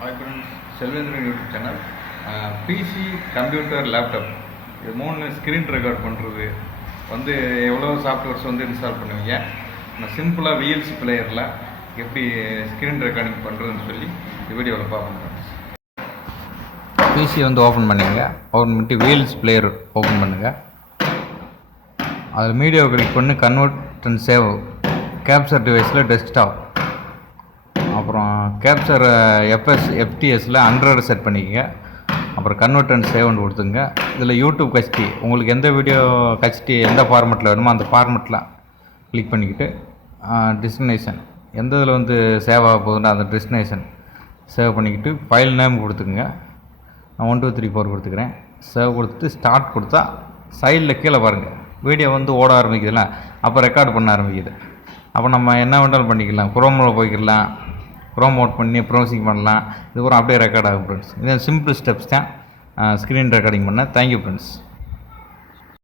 Hi friends, Selvendran YouTube channel. PC, computer, laptop இது 3 screen record பண்ணுறது வந்து எவ்வளோ சாஃப்ட்வேர்ஸ் வந்து இன்ஸ்டால் பண்ணுவீங்க. நான் சிம்பிளாக விஎல்சி பிளேயரில் எப்படி ஸ்க்ரீன் ரெக்கார்டிங் பண்ணுறதுன்னு சொல்லி இந்த வீடியோவில் பார்ப்போம் ஃப்ரெண்ட்ஸ். பிசி வந்து ஓப்பன் பண்ணிங்க. ஓப்பன் பண்ணிட்டு விஎல்சி பிளேயர் ஓப்பன் பண்ணுங்கள். அதில் மீடியாவை கிளிக் பண்ணி கன்வெர்ட் அண்ட் சேவ் கேப்சர் டிவைஸில் டெஸ்க்டாப், அப்புறம் கேப்சர் எஃப்டிஎஸில் 100 செட் பண்ணிக்கங்க. அப்புறம் கன்வெர்ட் அண்ட் சேவ்னு கொடுத்துங்க. இதில் யூடியூப் ஹெச்டி உங்களுக்கு எந்த வீடியோ ஹெச்டி எந்த ஃபார்மெட்டில் வேணுமோ அந்த ஃபார்மெட்டில் கிளிக் பண்ணிக்கிட்டு டெஸ்டினேஷன் எந்த இதில் வந்து சேவ் ஆக போகுதுன்னா அந்த டெஸ்டினேஷன் சேவ் பண்ணிக்கிட்டு ஃபைல் நேம் கொடுத்துக்குங்க. நான் 1 2 3 4 கொடுத்துக்கிறேன். சேவ் கொடுத்துட்டு ஸ்டார்ட் கொடுத்தா சைடில் கீழே பாருங்கள் வீடியோ வந்து ஓட ஆரம்பிக்குதுல்ல, அப்போ ரெக்கார்ட் பண்ண ஆரம்பிக்குது. அப்போ நம்ம என்ன வேண்டாலும் பண்ணிக்கலாம். குரோமில் போய்க்கலாம், குரோம் அவுட் பண்ணி ப்ரௌசிங் பண்ணலாம். இதுக்கப்புறம் அப்படியே ரெக்கார்ட் ஆகும் ஃப்ரெண்ட்ஸ். இது சிம்பிள் ஸ்டெப்ஸ் தான் ஸ்க்ரீன் ரெக்கார்டிங் பண்ண. Thank you friends.